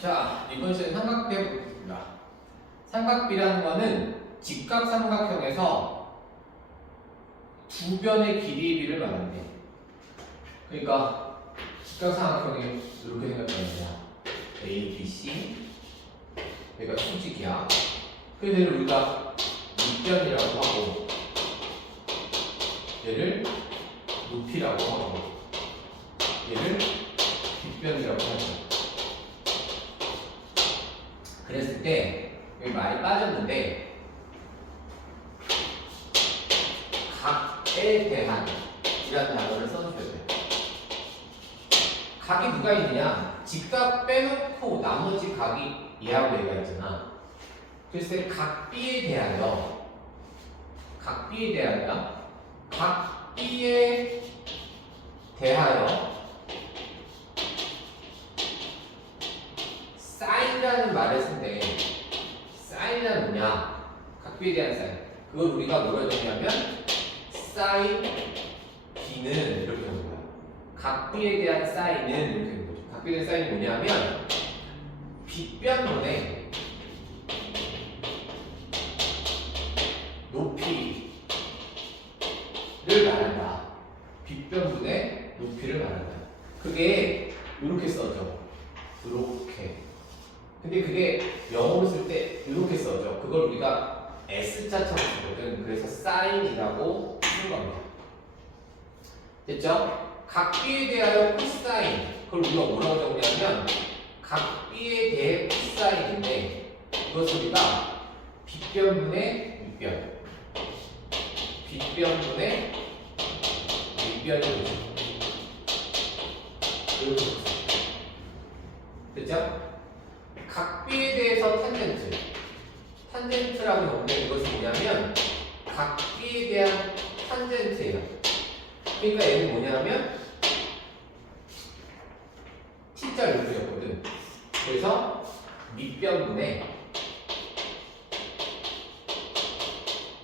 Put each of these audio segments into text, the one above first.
자, 이번 시간에 삼각비 해보겠습니다. 삼각비라는 거는 직각삼각형에서 두 변의 길이의 비를 말한대. 그러니까 직각삼각형이 이렇게 생각하면 A, B, C 얘가 수직이야. 그래서 얘를 우리가 밑변이라고 하고 얘를 높이라고 하고 얘를 뒷변이라고 하죠. 그랬을 때 여기 많이 빠졌는데 각에 대한 이라는 단어를 써주셔야 돼요. 각이 누가 있느냐? 직각 빼놓고 나머지 각이 얘하고 얘가 있잖아. 그래서 각 B에 대하여 각 B에 대하여 사인이라는 말을 쓴대. 사인이란 뭐냐? 각 B에 대한 사인. 그걸 우리가 뭐라 정의하면 사인 B는 이렇게 하는 거야. 각 B에 대한 사인은 이렇게 하는 거죠. 각 B에 대한 사인이 뭐냐면 빗변분의 높이를 말한다. 빗변분의 높이를 말한다. 그게 이렇게 써져. 이렇게. 근데 그게 영어로 쓸 때 이렇게 써져. 그걸 우리가 S자처럼 쓰거든. 그래서 사인이라고 쓰는 겁니다. 됐죠? 각 B에 대하여 코사인. 그걸 우리가 뭐라고 정리하면 각 B에 대해 코사인인데 이것을 우리가 빗변분의 밑변. 빗변분의 밑변이 되죠. 이렇게 됐죠? 각 B에 대해서 탄젠트. 탄젠트라고 하는데 이것은 뭐냐면 각 B에 대한 탄젠트예요. 그러니까 얘는 뭐냐면 T자 이렇게 였거든. 그래서 밑변분의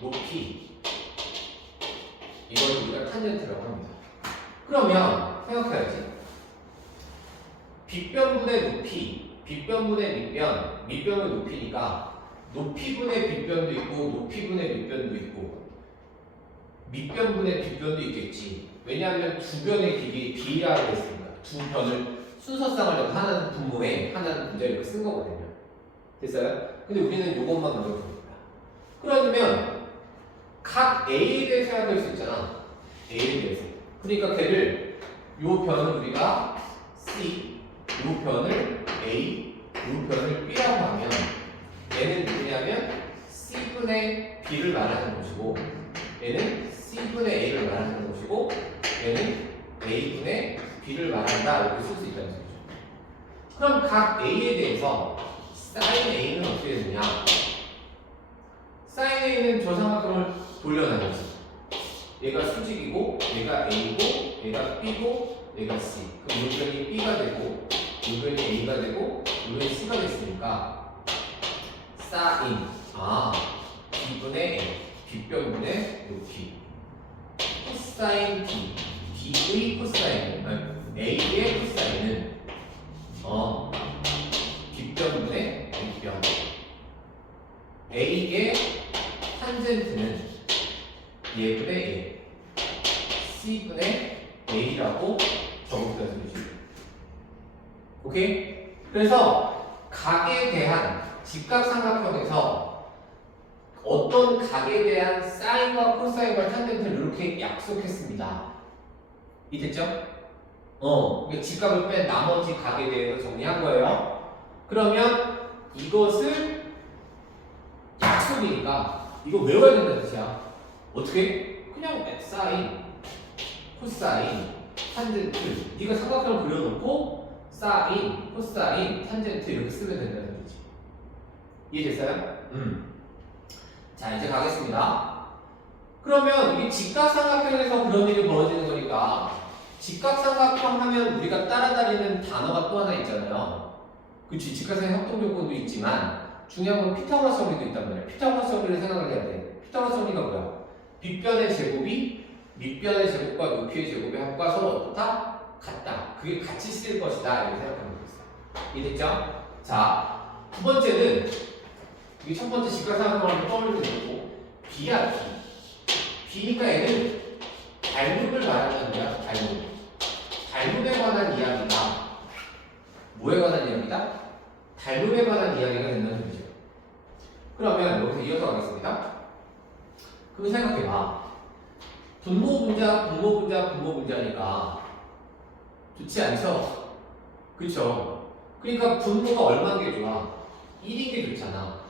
높이 이걸 우리가 탄젠트라고 합니다. 그러면 생각해야지. 빗변분의 높이, 빗변분의 밑변, 밑변의 높이니까 높이분의 빗변도 있고 높이분의 밑변도 있고 밑변분의 빗변도 있겠지. 왜냐하면 두 변의 길이 B라고 했으니까 두 변을 순서상을 하나는 분모에 하나는 분자에 이렇게 쓴 거거든요. 됐어요? 근데 우리는 이것만 먼저 봅니다. 그러면 각 A에 대해서 생각할 수 있잖아. A에 대해서. 그러니까 걔를 요 변을 우리가 C, 요 변을 A, 요 변을 B라고 하면 얘는 누구냐면 C분의 B를 말하는 것이고 얘는 C분의 A를 말하는 것이고 얘는 A분의 B를 말한다. 이렇게 쓸 수 있다는 소리죠. 그럼 각 A에 대해서 sin A는 어떻게 되느냐? sin A는 저 삼각형을 돌려놔야지. 얘가 수직이고 얘가 A고 얘가 B고 얘가 C. 그럼 요 변이 B가 되고 요 변이 A가 되고 요 변이 C가 됐으니까 sin B분의 A 빗변분의 높이 코사인 B B의 코사인 A의 코사인은 빗변분의 밑변 A의 탄젠트는 얘분의 A C분의 A라고 적어주는 소리죠. 오케이? 그래서 각에 대한 직각삼각형에서 어떤 각에 대한 사인과 코사인과 탄젠트를 이렇게 약속했습니다. 이해됐죠? 그러니까 직각을 뺀 나머지 각에 대해서 정리한 거예요. 그러면 이것을 약속이니까 이거 외워야 된다는 뜻이야. 어떻게? 그냥 사인, 코사인, 탄젠트. 네가 삼각형을 그려놓고 사인, 코사인, 탄젠트 이렇게 쓰면 된다는 거지. 이해됐어요? 자, 이제 가겠습니다. 그러면 이게 직각삼각형에서 그런 일이 벌어지는 거니까 직각삼각형 하면 우리가 따라다니는 단어가 또 하나 있잖아요. 그치? 직각삼각형 협동조건도 있지만 중요한 건 피타고라스 정리도 있단 말이야. 피타고라스 정리를 생각을 해야 돼. 피타고라스 정리가 뭐야? 빗변의 제곱이 밑변의 제곱과 높이의 제곱의 합과 서로 어떻다? 같다. 그게 같이 쓸 것이다. 이렇게 생각하면 되겠어요. 이해됐죠? 자, 두 번째는 이게 첫 번째 직각삼각형을 떠올리는 거고 B야 B. B니까 얘는 발목을 말하는 거야. 발목에 관한 이야기다. 뭐에 관한 이야기다? 발목에 관한 이야기가 된다는 소리죠. 그러면 여기서 이어서 가겠습니다. 그럼 생각해봐. 분모분자니까 좋지 않죠? 그쵸? 그러니까 분모가 얼마인 게 좋아? 1인 게 좋잖아.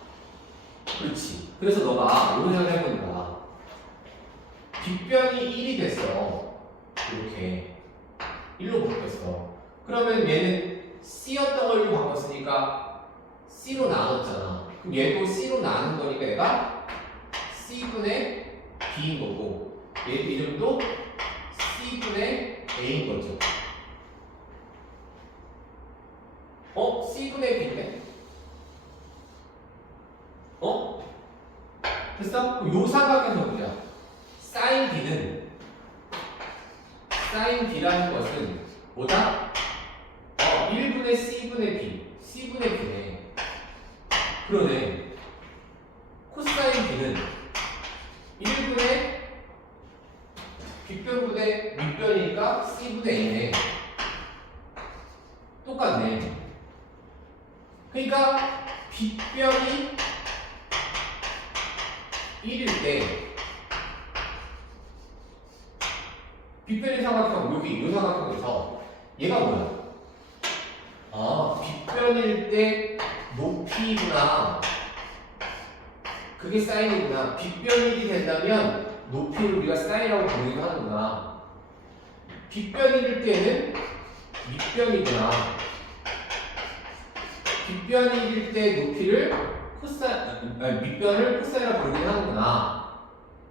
그렇지. 그래서 너가 이런 생각을 해보는 거야. 빗변이 1이 됐어. 이렇게 1로 바뀌었어. 그러면 얘는 C였던 걸 1로 바꿨으니까 C로 나눴잖아. 그럼 얘도 C로 나눈 거니까 얘가 C분의 B인 거고 얘도 이름도 C분의 A인 거죠. C분의 B네? 됐어? 그럼 요 삼각형에서 보자. sin B라는 것은 뭐다? 1분의 C분의 B. C분의 B네. 그러네. 코사인 B는 1분의 빗변분의 밑변이니까 C분의 A네. 똑같네. 그러니까 빗변이 1일 때 빗변의 삼각형 여기 이 삼각형에서 얘가 뭐야? 빗변일 때 높이구나. 그게 사인이구나. 빗변일이 된다면 높이를 우리가 사인이라고 부르기도 하는구나. 빗변일 때는 밑변이구나. 빗변일 때 높이를 밑변을 코사인이라고 부르긴 하는구나.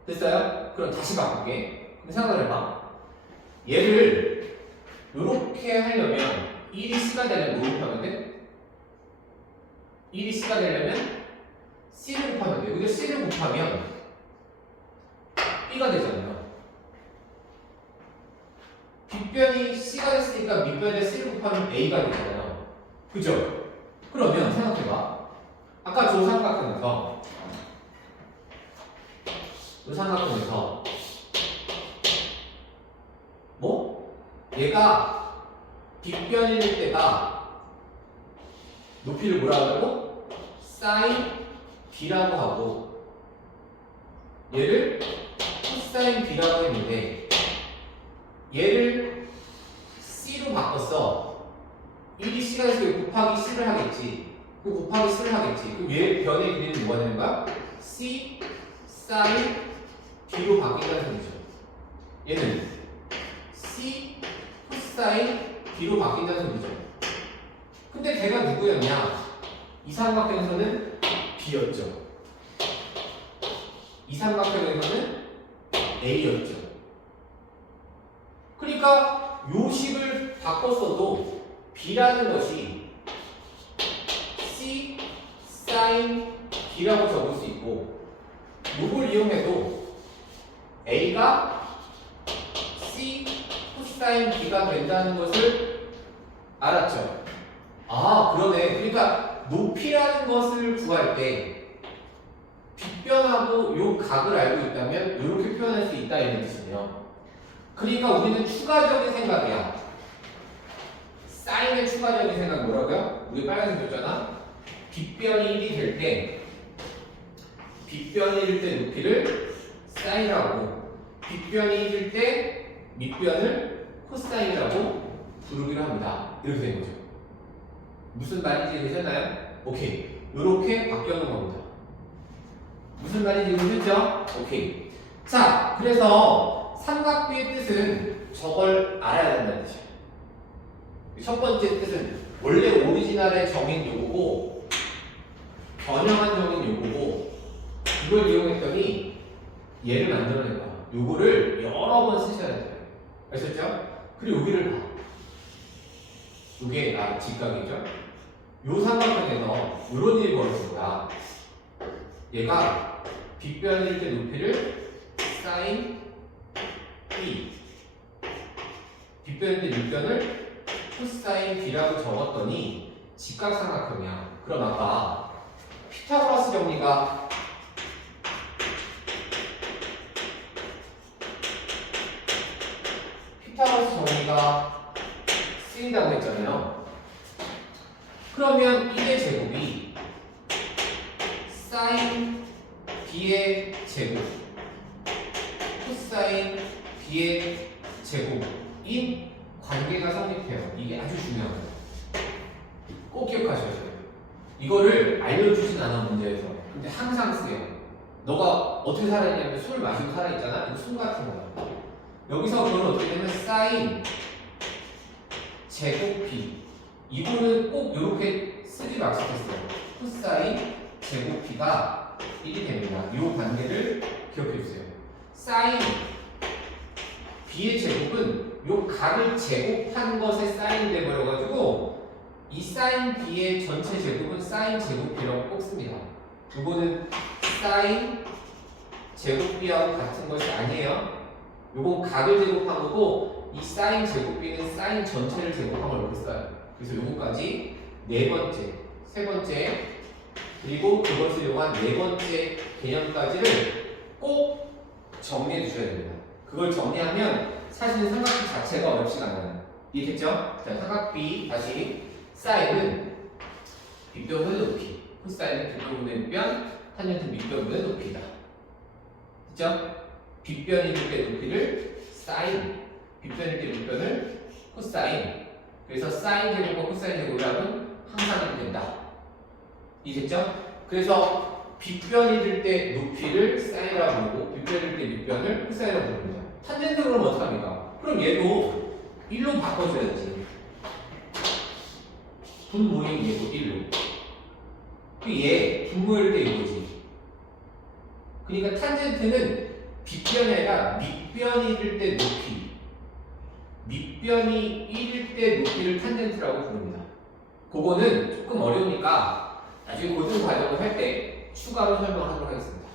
됐어요? 그럼 다시 바꿀게. 그럼 생각을 해봐. 얘를 이렇게 하려면 1이 C가 되려면 뭐 곱하면 돼? 1이 C가 되려면 C를 곱하면 돼. 근데 C를 곱하면 B가 되잖아요. 빗변이 C가 됐으니까 밑변에 C를 곱하면 A가 되잖아요. 그죠? 그러면 생각해봐. 아까 저 삼각형에서 뭐? 얘가 빗변일 때가 높이를 뭐라고 하고? sin B라고 하고 얘를 cosine B라고 했는데 얘를 C로 바꿨어. 1이 C가 있으면 곱하기 C를 하겠지. 그 곱하기 C를 하겠지. 그럼 얘 변의 길이는 뭐가 되는 거야? C sin B로 바뀐다는 소리죠. 얘는 C cosine B로 바뀐다는 소리죠. 근데 걔가 누구였냐? 이 삼각형에서는 B였죠. 이 삼각형에서는 A였죠. 그러니까 요 식을 바꿨어도 B라는 것이 C sin B라고 적을 수 있고 요걸 이용해도 A가 C cosine B가 된다는 것을 알았죠. 그러네. 그러니까 높이라는 것을 구할 때 빗변하고 요 각을 알고 있다면 이렇게 표현할 수 있다 이런 뜻이네요. 그러니까 우리는 추가적인 생각이야. 사인의 추가적인 생각 뭐라고요? 우리 빨간색 줬잖아. 빗변이 1이 될 때 빗변이 1일 때 높이를 사인이라고 빗변이 1일 때 밑변을 코사인이라고 부르기로 합니다. 이렇게 된 거죠. 무슨 말인지 되셨나요? 오케이. 이렇게 바뀌어놓은 겁니다. 무슨 말인지 이해했죠? 오케이. 자, 그래서 삼각비의 뜻은 저걸 알아야 된다는 뜻이에요. 첫 번째 뜻은 원래 오리지널의 정인 요거고 변형한 정인 요거고 이걸 이용했더니 얘를 만들어낸 거야. 요거를 여러 번 쓰셔야 돼요. 아셨죠? 그리고 여기를 봐. 요게 직각이죠? 요 삼각형에서 이런 일이 벌어집니다. 얘가 빗변일 때 높이를 sin B 빗변일 때 밑변을 cosine B라고 적었더니 직각삼각형이야. 그럼 아까 피타고라스 정리가 쓰인다고 했잖아요. 그러면 1의 제곱이 사인 b의 제곱 코사인 b의 제곱인 관계가 성립해요. 이게 아주 중요해요. 꼭 기억하셔야 돼요. 이거를 알려주진 않아 문제에서. 근데 항상 쓰여요. 너가 어떻게 살아있냐면 술 마시고 살아있잖아. 이거 술 같은 거야. 여기서 그걸 어떻게 되면 사인 제곱 b 이거는 꼭 이렇게 쓰지 마시겠어요. 코사인 제곱 b가 1이 됩니다. 이 관계를 기억해 주세요. 사인 b의 제곱은 이 각을 제곱한 것에 사인이 돼버려가지고 이 사인 b의 전체 제곱은 사인 제곱 b라고 꼭 씁니다. 이거는 사인 제곱 b하고 같은 것이 아니에요. 요건 각을 제곱한 거고 이 사인 제곱 b는 사인 전체를 제곱한 걸 이렇게 써요. 그래서 요거까지 네 번째, 세 번째 그리고 그것을 이용한 네 번째 개념까지를 꼭 정리해 주셔야 됩니다. 그걸 정리하면 사실은 삼각비 자체가 어렵지가 않아요. 이해됐죠? 자, 삼각비 다시 사인은 빗변분의 높이, 코사인은 빗변분의 밑변, 탄젠트 밑변분의 높이다. 됐죠? 빗변이 될 때 높이를 사인, 빗변일 때 밑변을 코사인. 그래서 사인 제곱과 코사인 제곱이라면 항상 된다. 이해됐죠? 그래서 빗변이 될 때 높이를 사인이라고 부르고 빗변이 될 때 밑변을 코사인이라고 부릅니다. 탄젠트 그럼 어떡합니까? 그럼 얘도 1로 바꿔줘야지. 분모인 얘도 1로. 얘 분모일 때 이거지. 그러니까 탄젠트는 빗변이 아니라 밑변이 될 때 높이. 밑변이 1일 때 높이를 탄젠트라고 부릅니다. 그거는 조금 어려우니까 나중에 고등 과정을 할 때 추가로 설명하도록 하겠습니다.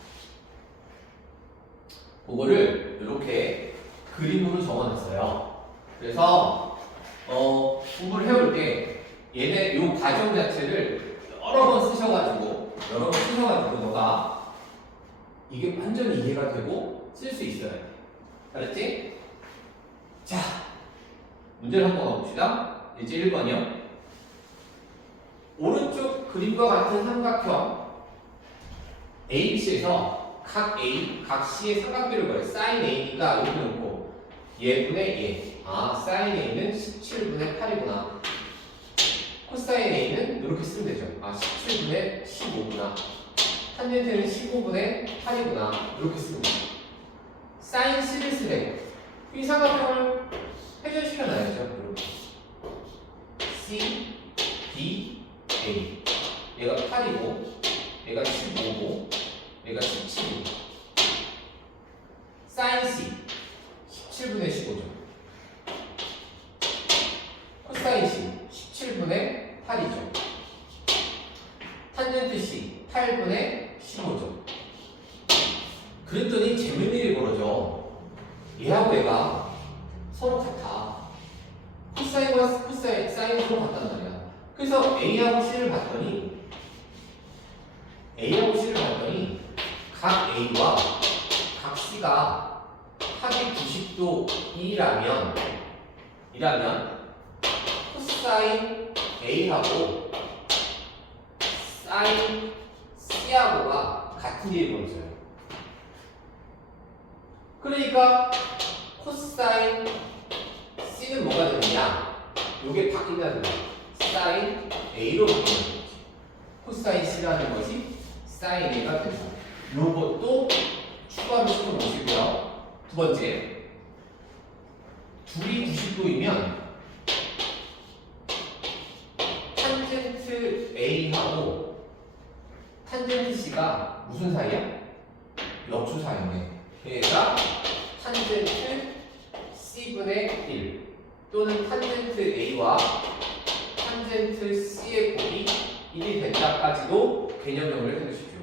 그거를 이렇게 그림으로 적어놨어요. 그래서 공부를 해올 때 얘네 요 과정 자체를 여러 번 쓰셔가지고 너가 이게 완전히 이해가 되고 쓸 수 있어야 돼. 알았지? 자, 문제를 한번 가봅시다. 이제 1번이요. 오른쪽 그림과 같은 삼각형 ABC에서 각 A, 각 C의 삼각비를 구해요. sin A니까 이렇게 놓고 얘분의 얘. 아, sin A는 17분의 8이구나. 코사인 A는 이렇게 쓰면 되죠. 아, 17분의 15구나. 탄젠트는 15분의 8이구나. 이렇게 쓰는 거죠. 사인 11스레. 이 삼각형을 회전시켜놔야죠. 이렇게. C, B, A. 얘가 8이고, 얘가 15고, 얘가 17이고. 사인 C, 17분의 15죠. 코사인 C, 17분의 8이죠. 탄젠트 C, 8분의 15죠. 그랬더니 재밌는 일이 벌어져. 얘하고 얘가 서로 같아. 코사인과 사인이 서로 같단 말이야. 그래서 A하고 C를 봤더니 각 A와 각 C가 합이 90도 이라면 코사인 A하고 사인 C하고가 같은 일이 벌어져요. 그러니까 코사인 C는 뭐가 되느냐? 요게 바뀐다는 거야. 사인 A로 바뀌는 거지. 코사인 C라는 것이 사인 A가 된다. 요것도 추가로 시켜보시고요. 두 번째, 둘이 90도이면 탄젠트 A하고 탄젠트 C가 무슨 사이야? 역수 사이네. 얘가 탄젠트 C분의 1 또는 탄젠트 A와 탄젠트 C의 곱이 1이 된다까지도 개념명을 해주십시오.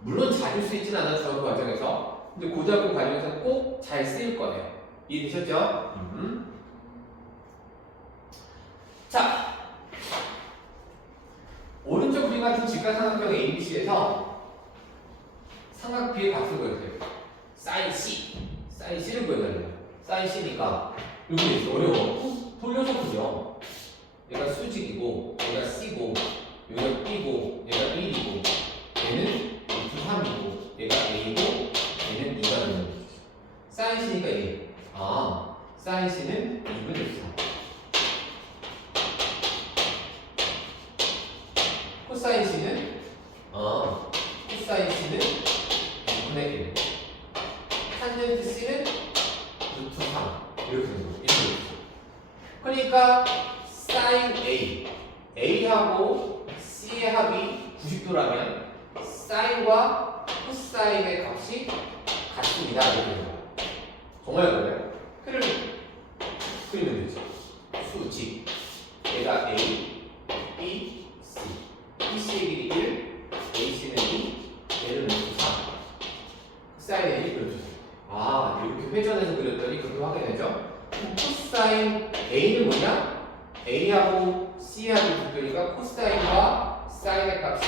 물론 자주 쓰이진 않아요. 수학 과정에서. 근데 고등학교 과정에서 꼭 잘 쓰일 거예요. 이해되셨죠? 자, 같은 직각삼각형 ABC에서 삼각비의 값을 구해주세요. 사인 C, 사인 C를 구해달래요. 사인 C니까 여기 있어. 어려워. 돌려서 그죠? 얘가 수직이고, 얘가 C고, 여기가 B고, 얘가 1이고, 얘는 루트 3이고, 얘가 A고, 얘는 2가 되는 거죠. 사인 C니까 A. 아, 사인 C는 2분의 4. 코사인 C는 코사인 C는 2분의 1. 탄젠트 C는 루트 3. 이렇게 되는 거죠. 이렇게 되죠. 그러니까 사인 A, A하고 C의 합이 90도라면 사인과 코사인의 값이 같습니다. 이렇게 되는 거예요. 정말 그래요? 그리면 되죠. 수직. 얘가 A, B, C. BC의 길이 1, AC는 2, 얘는 루트 3. 코사인 A는 루트 3. 아, 이렇게 회전해서 그렸더니 그렇게 확인되죠? 코사인 A는 뭐냐? A하고 C하고 붙으니까 코사인과 사인의 값이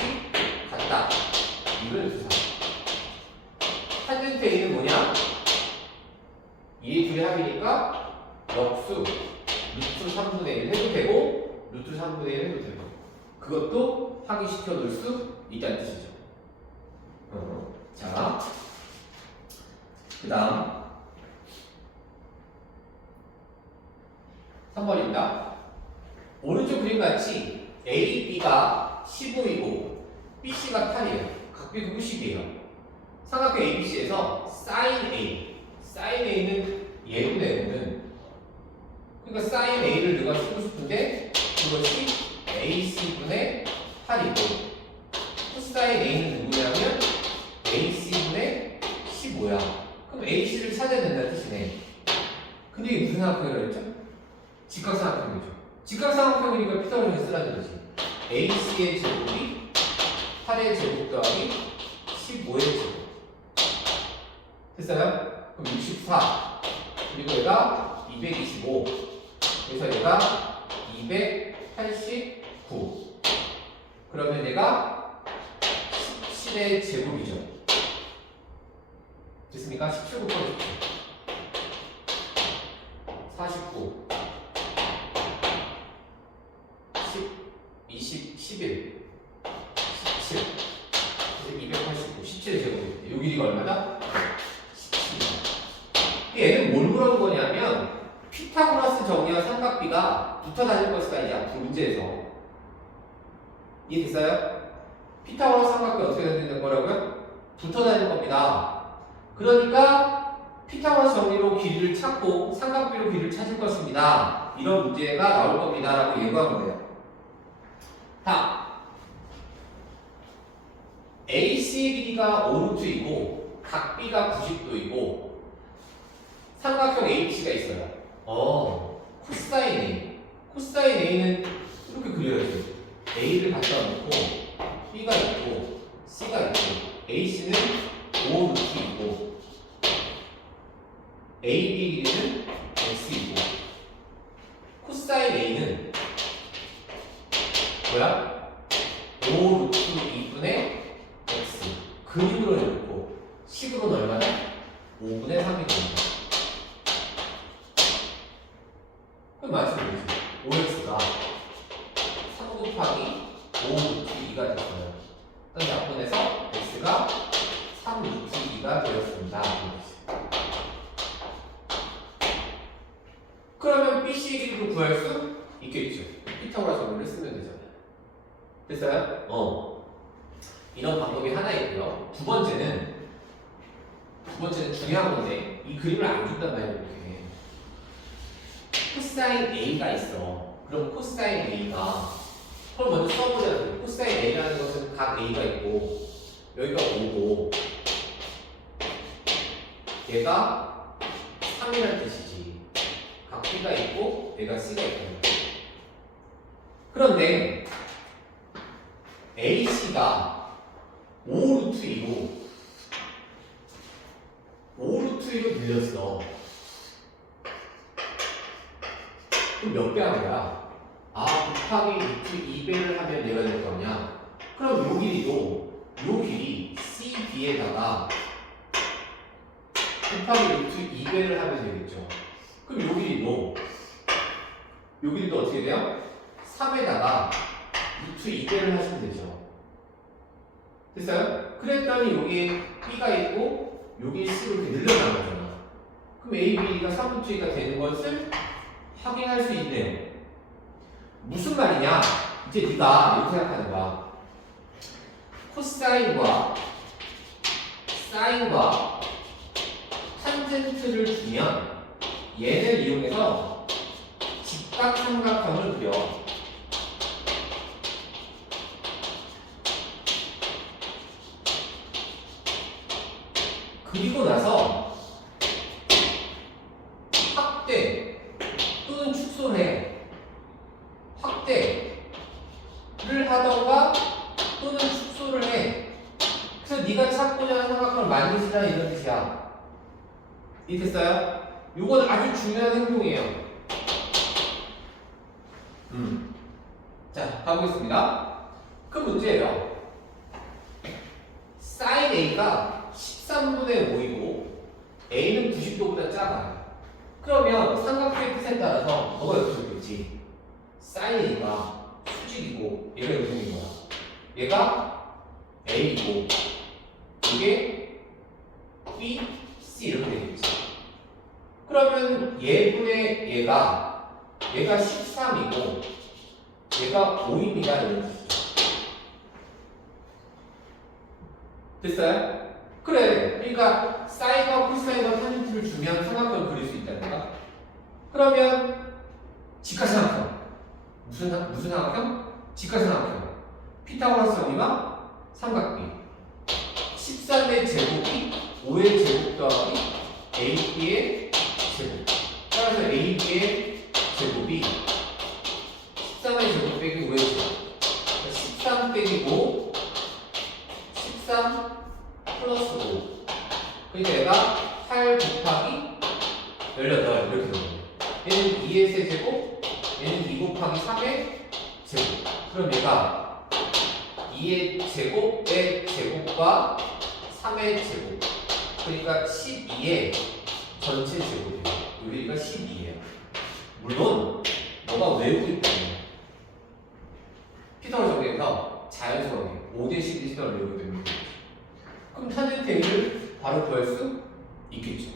같다. 이걸 루트 3. 탄젠트 A는 뭐냐? 이 둘의 합이니까 역수 루트 3분의 1 해도 되고 루트 3분의 1 해도 되고 그것도 확인시켜 놓을 수 있다는 뜻이죠. 자, 그 다음 3번입니다. 오른쪽 그림같이 A, B가 15이고 BC가 8이에요. 각비도 90이에요. 삼각형 ABC에서 sin A, sin A는 예분의 그러니까 sin A를 내가 쓰고 싶은데 그것이 AC분의 8이고 코사인 A는 누구냐면 AC분의 15야. 그럼 AC를 찾아야 된다는 뜻이네. 근데 이게 무슨 삼각형이라고 했죠? 직각삼각형이죠. 직각삼각형이니까 피타고라스 쓰라는 거지. AC의 제곱이 8의 제곱 더하기 15의 제곱. 됐어요? 그럼 64. 그리고 얘가 225. 그래서 얘가 289. 그러면 얘가 17의 제곱이죠. 됐습니까? 17 곱하기 17. 49. 10, 20, 11. 17. 289. 17의 제곱인데. 요 길이가 얼마다? 17. 얘는 뭘 물어본 거냐면 피타고라스 정의와 삼각비가 붙어 다닐 것이다. 이제 앞으로 문제에서. 이해됐어요? 피타고라스 삼각비 어떻게 되는 거라고요? 붙어 다닐 겁니다. 그러니까 피타고라스 정리로 길이를 찾고 삼각비로 길이를 찾을 것입니다. 이런 문제가 나올 겁니다. 라고 예고하면 돼요. 다 AC의 길이가 5루트이고 각비가 90도이고 삼각형 ABC가 있어요. 코사인 A. 코사인 A는 이렇게 그려야지. A를 갖다 놓고 B가 있고 C가 있고 AC는 5루트이고 AB 길이는 X이고 코사인 A는 뭐야? 5루트 2분의 X. 그림으로 해놓고 식으로는 얼마나? 5분의 3이 됩니다. 그럼 맞추면 되지. 5x가 3 곱하기 5루트 2가 됐어요. 그다음 약분해서 x가 3루트 2가 되었습니다. 그러면 BC의 길이를 구할 수 있겠죠. 피타고라스 정리를 쓰면 되잖아요. 됐어요? 이런 방법이 하나 있고요. 두 번째는 중요한 건데 이 그림을 안 준단 말이에요. 이렇게. 코사인 A가 있어. 그럼 코사인 A가 그걸 먼저 써보자면 코사인 A라는 것은 각 A가 있고 여기가 5고 얘가 3이라는 뜻이지. 각 B가 있고 얘가 C가 있다는 거야. 그런데 AC가 5루트 2로 늘렸어. 그럼 몇 배 하는 거야? 곱하기 루트 2배를 하면 얘가 될 거냐? 그럼 요 길이도 요 길이 CB에다가 곱하기 루트 2배를 하면 되겠죠. 그럼 요 길이도 어떻게 돼요? 3에다가 루트 2배를 하시면 되죠. 됐어요? 그랬더니 여기 B가 있고 여기 C로 이렇게 늘려나간 거잖아. 그럼 A, B가 3루트 2가 되는 것을 확인할 수 있네요. 무슨 말이냐? 이제 네가 이렇게 생각하는 거야. 코사인과 사인과 탄젠트를 주면 얘를 이용해서 직각삼각형을 그려. 그리고 나서 확대 또는 축소를 해. 확대를 하던가 또는 축소를 해. 그래서 네가 찾고자 하는 삼각형을 만드시라 이런 뜻이야. 이해됐어요? 이건 아주 중요한 행동이에요. 자, 가보겠습니다. 그 문제예요. sin A가 13분의 5이고 A는 90도보다 작아요. 그러면 삼각형의 뜻에 따라서 너가 여기서 있겠지. sin A가 수직이고 얘가 요동인 거야. 얘가 A이고 이게 B, C 이렇게 되겠지. 그러면 얘분의 얘가 13이고 얘가 5입니다 이런 뜻이죠. 됐어요? 그래. 그러니까 사인과 코사인과 탄젠트를 주면 삼각형을 그릴 수 있다니까. 그러면 직각삼각형. 무슨 삼각형? 직각삼각형. 피타고라스 정리가 삼각비. 13의 제곱이 5의 제곱 더하기 AB의 제곱. 따라서 AB의 제곱이 13의 제곱 빼기 5의 제곱. 13 빼기 5, 13 플러스 5. 그러니까 얘가 8 곱하기 18 이렇게 되는 거예요. 얘는 2의 세제곱, 얘는 2 곱하기 3의 제곱. 그럼 얘가 2의 제곱의 제곱과 3의 제곱. 그러니까 12의 전체 제곱이에요. 여기가 12예요. 물론 너가 외우고 있다면 피터를 정리해서 자연스럽게 5대 12 피터를 외우게 됩니다. 그럼 탄젠트 A를 바로 구할 수 있겠죠.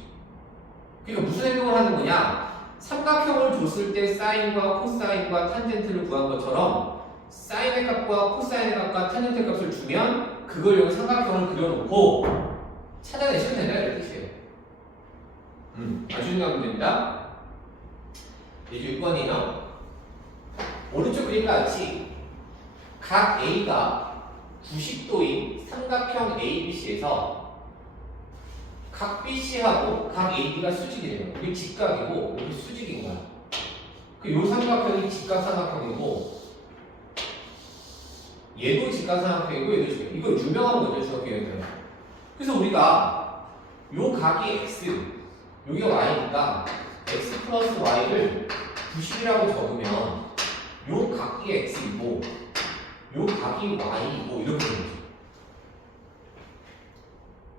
그러니까 무슨 행동을 하는 거냐? 삼각형을 줬을 때 사인과 코사인과 탄젠트를 구한 것처럼 사인의 값과 코사인의 값과 탄젠트 값을 주면 그걸 여기 삼각형을 그려놓고 찾아내시면 된다 이런 뜻이에요. 아주 중요한 문제입니다. 이제 6번이요. 오른쪽 그림과 같이 각 A가 90도인 삼각형 ABC에서 각 BC하고 각 AB가 수직이래요. 이게 직각이고 여기 수직인 거야. 이 삼각형이 직각삼각형이고 얘도 직각삼각형이고 얘도 직각. 이거 유명한 거죠, 중학교에는. 그래서 우리가 요 각이 X, 여기가 Y니까 X 플러스 Y를 90이라고 적으면 요 각이 X이고 요 각이 Y이고 이렇게 되는 거죠.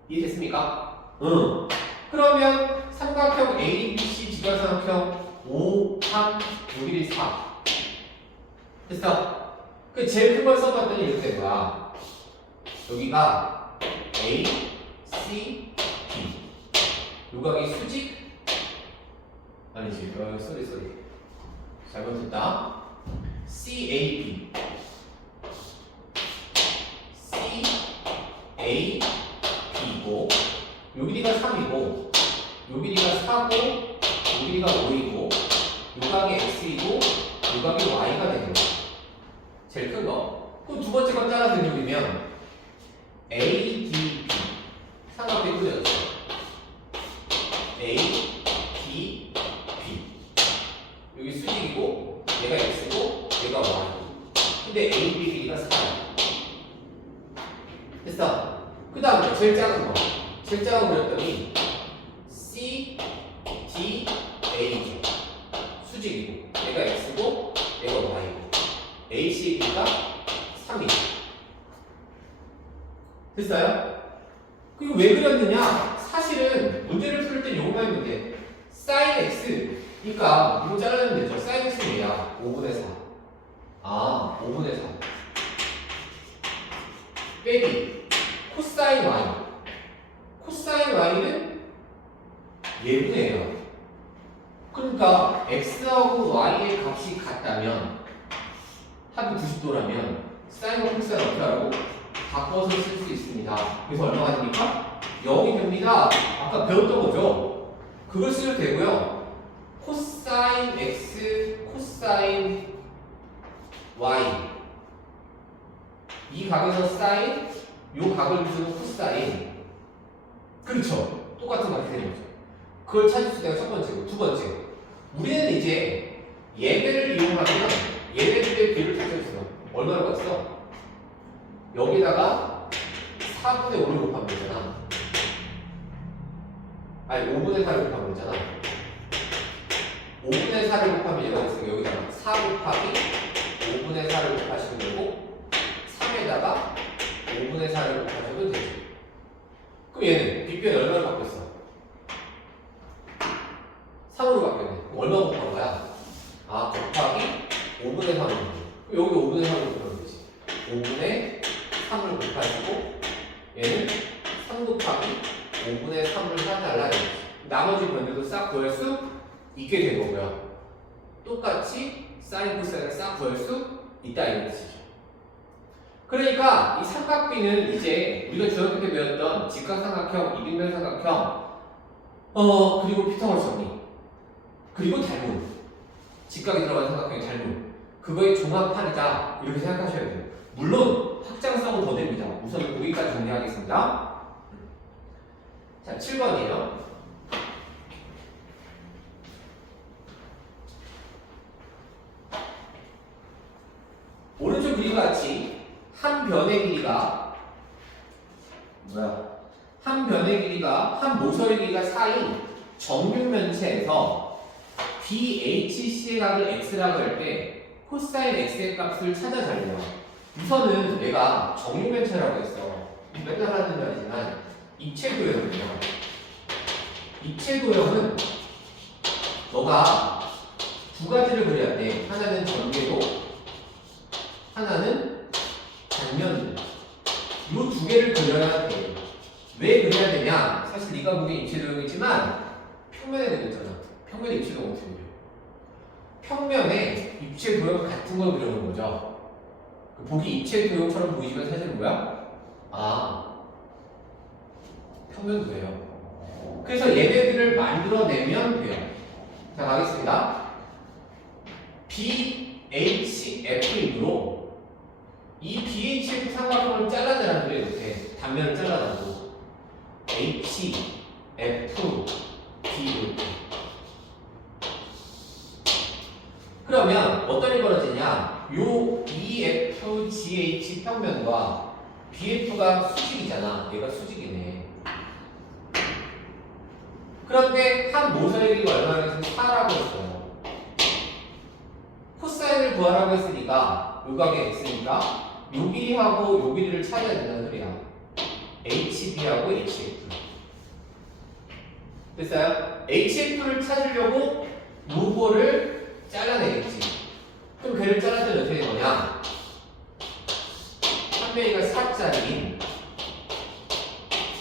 이해됐습니까? 응. 그러면 삼각형 ABC 직각삼각형 5, 3, 여기 4 됐어? 그 제일 큰 걸 써봤더니 이렇게 된 거야. 여기가 A, C, B. 요 각이 수직? 아니지. 쏘리. 잘못했다. C, A, B. C, A, B고 요 길이가 3이고 요 길이가 4고 요 길이가 5이고 요 각이 X이고 요 각이 Y가 되는 거야. 제일 큰 거. 그럼 두 번째 건 따라 되돌리면 A, D, B 삼각형이 그려졌어. A, D, B 여기 수직이고 얘가 X고 얘가 Y고 근데 A, B 길이가 4야. 됐어? 그 다음에 제일 작은 거. 제일 작은 거 그렸더니 C, D, A죠. 수직이고 얘가 X고 얘가 Y고 AC가 3이죠. 됐어요? 그리고 왜 그렸느냐? 사실은 문제를 풀 땐 요거만 하면 돼. sin x. 그러니까 이거 잘라내면 되죠. sin x는 뭐야? 5분의 4. 아, 5분의 4. 빼기. 코사인 y. 코사인 y는 얘분의 얘야. 그러니까 x하고 y의 값이 같다면 합이 90도라면 사인과 코사인 어떻게 하라고? 바꿔서 쓸 수 있습니다. 그래서 얼마가 됩니까? 0이 됩니다. 아까 배웠던 거죠? 그걸 쓰셔도 되고요. 코사인 x, 코사인 y. 이 각에서 사인, 요 각을 주는 코사인. 그렇죠? 똑같은 각이 되는 거죠. 그걸 찾을 수 있다가 첫 번째고, 두 번째. 우리는 이제 예배를 이용하면 예배들의 비를 찾아주세요. 얼마로 갔어? 여기다가 4분의 5를 곱하면 되잖아. 아니 5분의 4를 곱하면 되잖아. 5분의 4를 곱하면 얘가 됐으니까 여기다가 4 곱하기 5분의 4를 곱하시면 되고 3에다가 5분의 4를 곱하셔도 되죠. 그럼 얘는 빗변이 얼마를 바뀌었어? 3으로 바뀌었네. 얼마 곱한 거야? 아 곱하기 5분의 3으로. 그럼 여기 5분의 3으로 곱하면 되지. 5분의 3을 곱하시고 얘는 3 곱하기 5분의 3을 사달라 이거지. 나머지 변들도 싹 구할 수 있게 된 거고요. 똑같이 사인 코사인을 싹 구할 수 있다 이런 뜻이죠. 그러니까 이 삼각비는 이제 우리가 중학교 때 배웠던 직각삼각형, 이등변 삼각형, 그리고 피타고라스 정리, 그리고 닮은 직각이 들어간 삼각형의 닮은 그거의 종합판이다 이렇게 생각하셔야 돼요. 물론 확장성은 더 됩니다. 우선 여기까지 정리하겠습니다. 자, 7번이에요. 오른쪽 그림과 같이 한 변의 길이가 한 모서리 길이가 4인 정육면체에서 BHC의 각을 x라고 할 때 코사인 x의 값을 찾아달래요. 우선은 내가 정육면체라고 했어. 맨날 하는 말이지만 입체도형이요. 입체도형은 너가 두 가지를 그려야 돼. 하나는 전개도, 하나는 단면도. 이 두 개를 그려야 돼. 왜 그려야 되냐? 사실 네가 보기엔 입체도형이지만 평면에 그렸잖아. 평면에 입체도형 어떻게 그려? 평면에 입체도형 같은 걸 그려놓은 거죠. 보기 입체도형처럼 보이지만 사실은 뭐야? 아, 평면도 돼요. 그래서 얘네들을 만들어내면 돼요. 자, 가겠습니다. BHF이므로 이 BHF 삼각형을 잘라내라는 소리예요. 이렇게 단면을 잘라내고 HF, B 이렇게. 그러면 어떤 일이 벌어지냐? 요 EFGH 평면과 BF가 수직이잖아. 얘가 수직이네. 그런데 한 모서리 길이가 얼마나 했으면 4라고 했어요. 코사인을 구하라고 했으니까 요 각이 x니까 요 길이하고 요 길이를 찾아야 된다는 소리야. HB하고 HF. 됐어요? HF를 찾으려고 요거를 잘라내겠지. 그럼 걔를 잘랐더니 어떻게 된 거냐? 한 배기가 4짜리인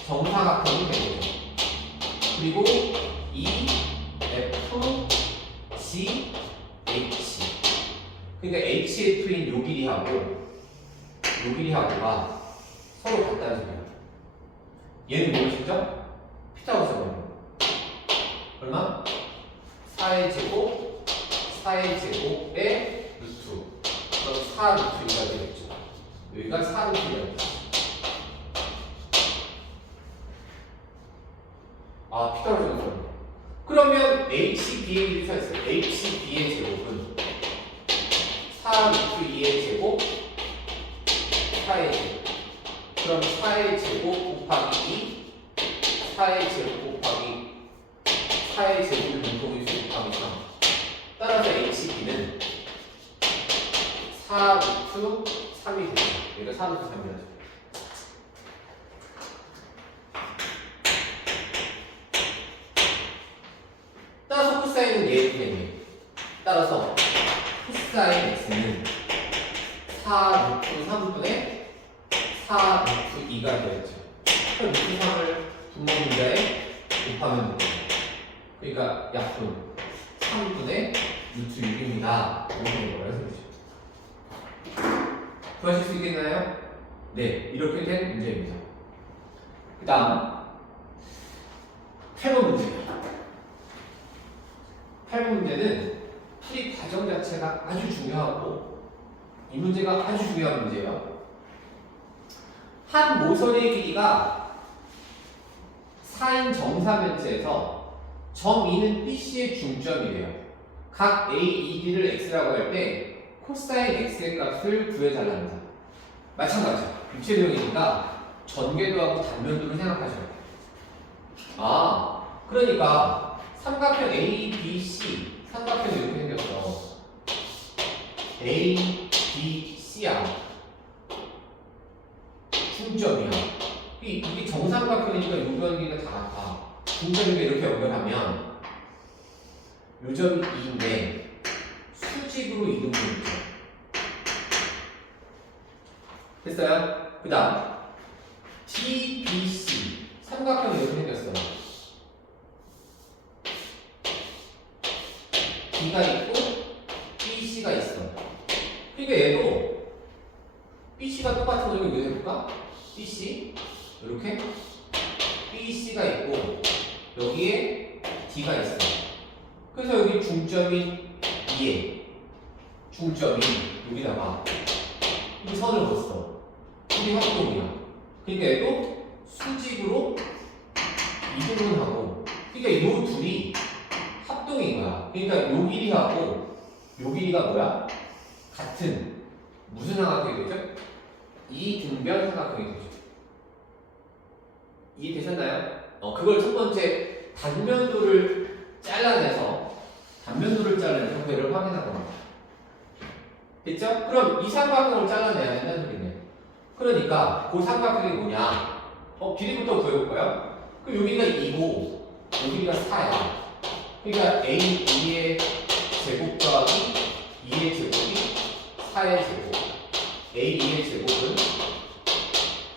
정사각형이 되는 거죠. 그리고 EFGH. 그러니까 HF인 요 길이하고가 서로 같다는 소리야. 얘는 무엇이죠? 피타고라스 정리. 얼마? 4의 제곱, 4의 제곱의 루트. 그럼 4 루트가 되겠죠. 여기가 4 루트가 되겠죠. 아, 피타고라스 정리. 그러면 HB의 길이 찾았어요. HB의 제곱은 4 루트 2의 제곱, 4의 제곱. 그럼 4의 제곱 곱하기 2, 4의 제곱 곱하기 4의 제곱을 분포분수 곱하기 3. 따라서 HB는 4 루트 3이 됩니다. 얘가 4 루트 3이라죠. x는 4 루트 3분의 4 루트 2가 되었죠. 루트 3을 분모 분자에 곱하면 됩니다. 그러니까 약분 3분의 루트 6입니다. 이렇게 거예요, 선생님. 구하실 수 있겠나요? 네, 이렇게 된 문제입니다. 그 다음 8번 문제입니다. 8번 문제는 풀이 과정 자체가 아주 중요하고 이 문제가 아주 중요한 문제예요. 한 모서리의 길이가 4인 정사면체에서 점 E는 BC의 중점이래요. 각 A, E, D를 X라고 할 때 코사인 X의 값을 구해달랍니다. 마찬가지죠. 입체도형이니까 전개도하고 단면도를 생각하셔야 돼요. 아, 그러니까 삼각형 A, B, C 삼각형이 이렇게 생겼어. A, B, C야. 중점이야. 이게 정삼각형이니까 요변기가 다 같아. 중점이 이렇게 연결하면 요점이 2인데 수직으로 이동이 있죠. 됐어요? 그 다음 D, B, C 삼각형이 이렇게 생겼어요. D가 있고 B, C가 있어. 그러니까 얘도 B, C가 똑같은 거 이거 해볼까? B, C 이렇게 B, C가 있고 여기에 D가 있어. 그래서 여기 중점이 2에 중점이 여기다가 이 선을 그었어. 이게 합동이야. 그러니까 얘도 수직으로 이동을 하고, 그러니까 이 둘이 합동인 거야. 그러니까 요 길이하고 요 길이가 뭐야? 같은 무슨 삼각형이 되죠? 이등변 삼각형이 되죠. 이해되셨나요? 그걸 첫 번째 단면도를 잘라내서 배를 확인한 겁니다. 됐죠? 그럼 이 삼각형을 잘라내야 된다는 소리네. 그러니까 그 삼각형이 뭐냐? 길이부터 구해볼까요? 그럼 여기가 2고 여기가 4야. 그러니까 A, 2의 제곱 더하기 2의 제곱이 4의 제곱. A, 2의 제곱은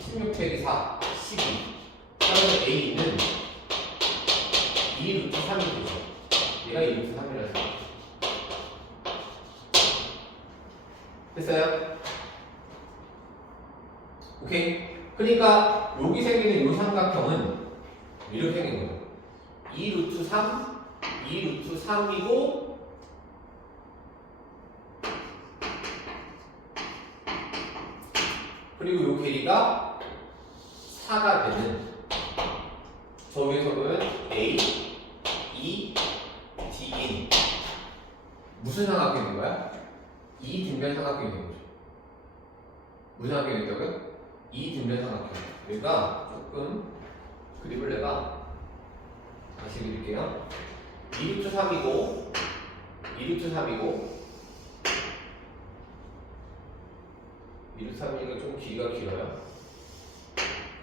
16 빼기 4, 12. 그러면 A는 2 루트 3이 되죠. 얘가 2 루트 3이라서. 됐어요? 오케이? 그러니까 여기 생기는 이 삼각형은 이렇게 생긴 거예요. 2 루트 3, 2 루트 3이고 그리고 이 길이가 4가 되는 저 위에서 보면 A, E, D인 무슨 삼각형인 거야? 이 등변 삼각형이 되는 거죠. 무슨 삼각형이 된다고요? 이 등변 삼각형. 그러니까 조금 그림을 내가 다시 그릴게요. 2루트 3이고 2루트 3이고 2루트 3이니까 좀 길이가 길어요.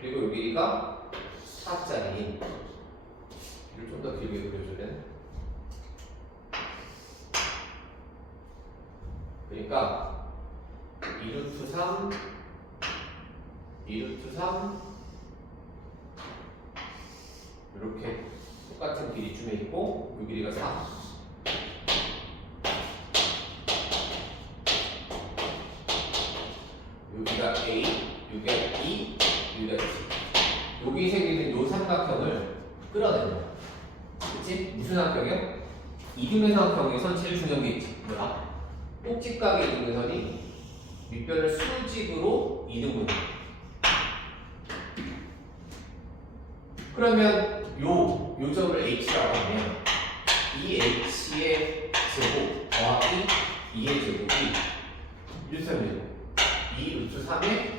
그리고 이 길이가 4짜리. 이를 좀 더 길게 그려줘야 되네. 그러니까 2루트 3 2루트 3 이렇게 똑같은 길이쯤에 있고 이 길이가 4. 여기가 A, 여기가 E, 여기가 G. 여기 생기는 이 삼각형을 끌어내는 거야. 그치? 무슨 삼각형이야? 이등변 삼각형에선 제일 중요한 게 있지. 뭐야? 꼭지각의 이등변선이 밑변을 수직으로 이등분해. 그러면 요 점을 H라고 하면 이 H의 제곱 더하기 2의 제곱이 1, 3, 1 2 루트 3의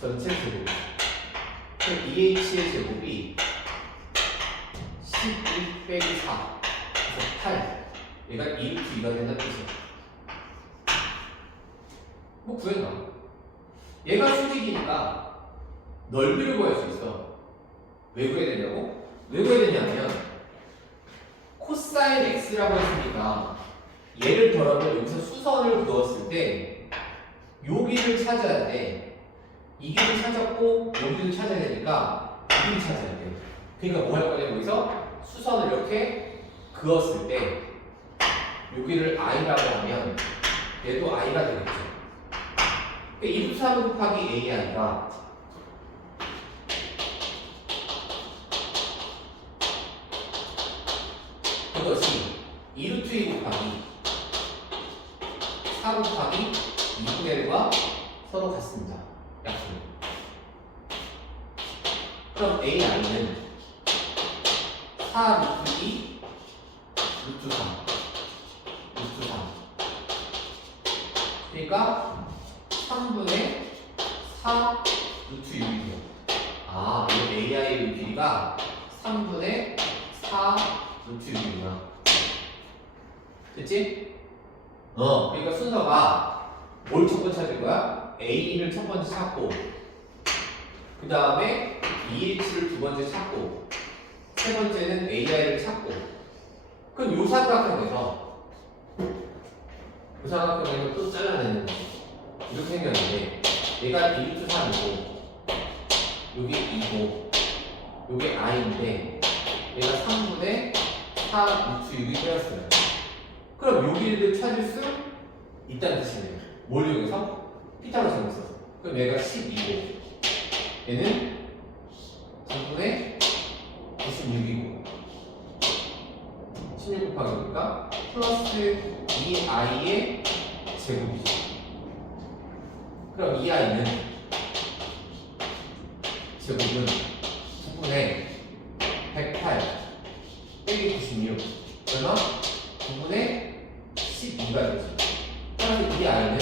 전체 제곱. 그럼 2H의 제곱이 12 빼기 4 그래서 8. 얘가 2 루트 2가 된다는 뜻이야. 뭐 구해놔. 얘가 수직이니까 넓이를 구할 수 있어. 왜 구해야 되냐고? 왜 구해야 되냐면 코사인 x라고 했으니까 예를 들어서 여기서 수선을 그었을 때 여기를 찾아야 돼. 이 길을 찾았고 여기를 찾아야 되니까 이 길을 찾아야 돼. 그러니까 뭐 할 거냐, 여기서 수선을 이렇게 그었을 때 여기를 i라고 하면 얘도 i가 되겠죠. 그러니까 2루트 3 곱하기 ai가 그것이 2루트 2 곱하기 4 곱하기 2분의 1과 서로 같습니다. 약분. 그럼 ai는 4 루트 2 루트 3 루트 3 그러니까 3분의 4 루트 6이죠. 아, 이 ai의 길이가 3분의 4 루트 6이구나. 됐지? 그러니까 순서가 뭘 첫 번째 찾을 거야? a를 첫 번째 찾고 그 다음에 EH를 두 번째 찾고 세 번째는 AI를 찾고 그럼 요 삼각형에서 또 잘라내는 거지. 이렇게 생겼는데 얘가 2루트 3이고 요게 2고 요게 i인데 얘가 3분의 4 루트 6이 되었어요. 그럼 요 길이를 찾을 수 있다는 뜻이네요. 뭘 이용해서? 피타로 정했어서. 그럼 얘가 12고 얘는 3분의 96이고 16 곱하기니까 플러스 2i의 제곱이죠. 그럼 2i는 제곱은 9분의 108 빼기 96 얼마? 9분의 12가 되죠. 따라서 2i는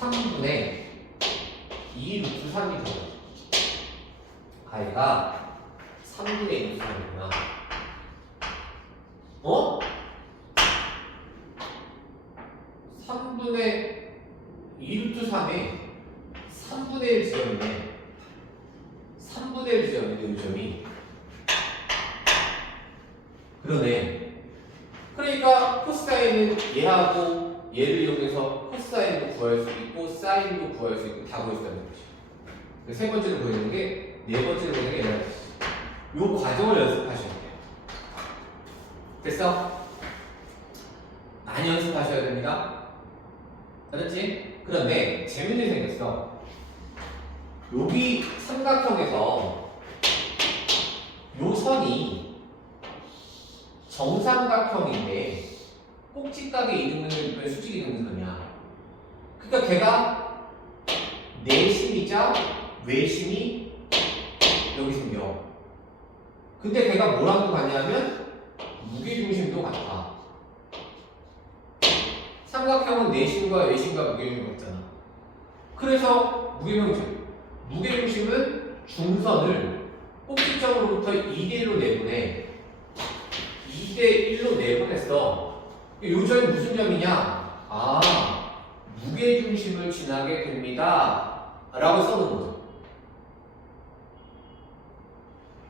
3분의 2 루트 3이 돼요. i가 3분의 2 루트 3이구나. 어? 3분의 2 루트 3에 3분의 1 지점이네. 3분의 1 지점인데 요점이 그러네. 그러니까 코사인은 얘하고 얘를 이용해서 코사인도 구할 수 있고 사인도 구할 수 있고 다 구할 수 있다는 거죠. 세 번째로 보이는 게 네 번째로 보이는 게 얘라는 거죠. 요 과정을 연습하셔야 돼요. 됐어? 많이 연습하셔야 됩니다. 알았지? 그런데 재밌는 게 생겼어. 여기 삼각형에서 요 선이 정삼각형인데 꼭지각의 이등분을 수직 이등분선이야. 그러니까 걔가 내심이자 외심이 여기 생겨. 근데 걔가 뭐랑도 같냐면 무게중심도 같아. 삼각형은 내심과 외심과 무게중심이 같잖아. 그래서 무게중심은 중선을 꼭지점으로부터 2대1로 내보내. 2대1로 내보냈어. 요 점이 무슨 점이냐? 아, 무게중심을 지나게 됩니다. 라고 써놓은 거죠.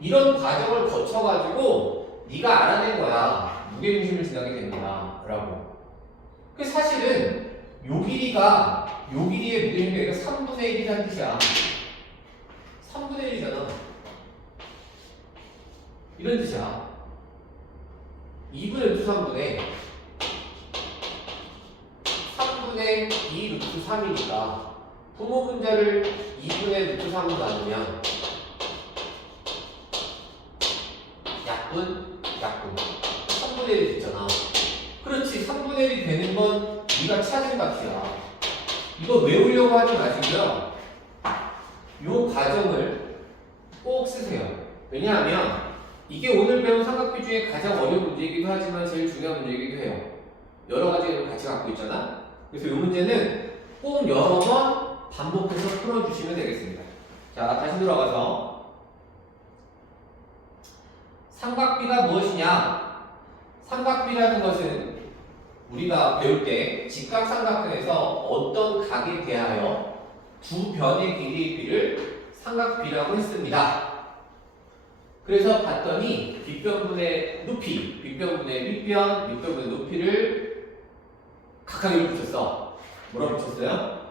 이런 과정을 거쳐가지고 네가 알아낸 거야. 무게중심을 지나게 됩니다. 라고. 그 사실은 요 길이의 무게중심이 3분의 1이라는 뜻이야. 3분의 1이잖아. 이런 뜻이야. 2분의 루트 3분의 3분의 2 루트 3이니까 부모 분자를 2분의 루트 3으로 나누면 약분 3분의 1이 있잖아. 그렇지. 3분의 1이 되는 건 네가 찾은 값이야. 이거 외우려고 하지 마시고요. 요 과정을 꼭 쓰세요. 왜냐하면 이게 오늘 배운 삼각비 중에 가장 어려운 문제이기도 하지만 제일 중요한 문제이기도 해요. 여러 가지를 같이 갖고 있잖아. 그래서 이 문제는 꼭 여러 번 반복해서 풀어주시면 되겠습니다. 자, 다시 돌아가서 삼각비가 무엇이냐? 삼각비라는 것은 우리가 배울 때 직각삼각형에서 어떤 각에 대하여 두 변의 길이의 비를 삼각비라고 했습니다. 그래서 봤더니 빗변분의 높이, 빗변분의 밑변, 밑변분의 높이를 각각 붙였어. 뭐라고 붙였어요?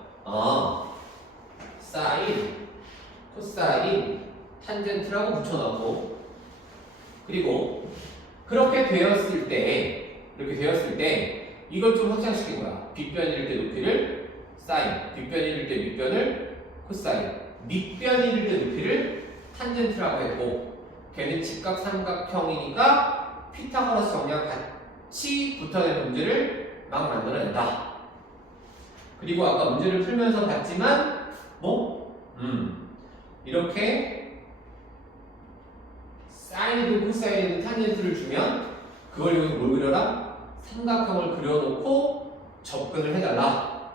사인, 코사인, 탄젠트라고 붙여놓고, 그리고 그렇게 되었을 때 이걸 좀 확장시킨 거야. 빗변일 때 높이를 사인, 빗변일 때 밑변을 코사인, 밑변일 때 높이를 탄젠트라고 했고, 걔는 직각 삼각형이니까 피타고라스 정리랑 같이 붙어내는 문제를 막 만들어낸다. 그리고 아까 문제를 풀면서 봤지만 이렇게 사인이든 코사인이든 탄젠트를 주면 그걸 이용해서 뭘 그려라? 삼각형을 그려놓고 접근을 해달라.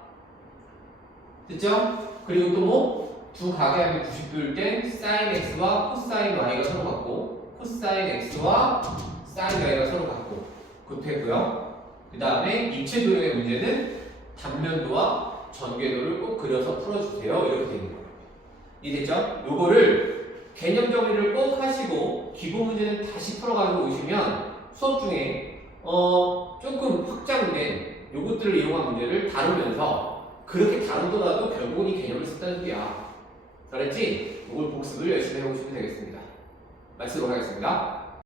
됐죠? 그리고 또 두 각의 90도일 때 sin x와 코사인 y가 서로 같고 코사인 x와 sin y가 서로 같고 그것도 했고요. 그 다음에 입체 도형의 문제는 단면도와 전궤도를 꼭 그려서 풀어주세요. 이렇게 되는 거예요. 이해됐죠? 요거를 개념 정리를 꼭 하시고 기본 문제는 다시 풀어가지고 오시면 수업 중에 조금 확장된 요것들을 이용한 문제를 다루면서 그렇게 다루더라도 결국은 이 개념을 쓴다는 뜻이야. 잘했지? 이걸 복습을 열심히 해보시면 되겠습니다. 마치도록 하겠습니다.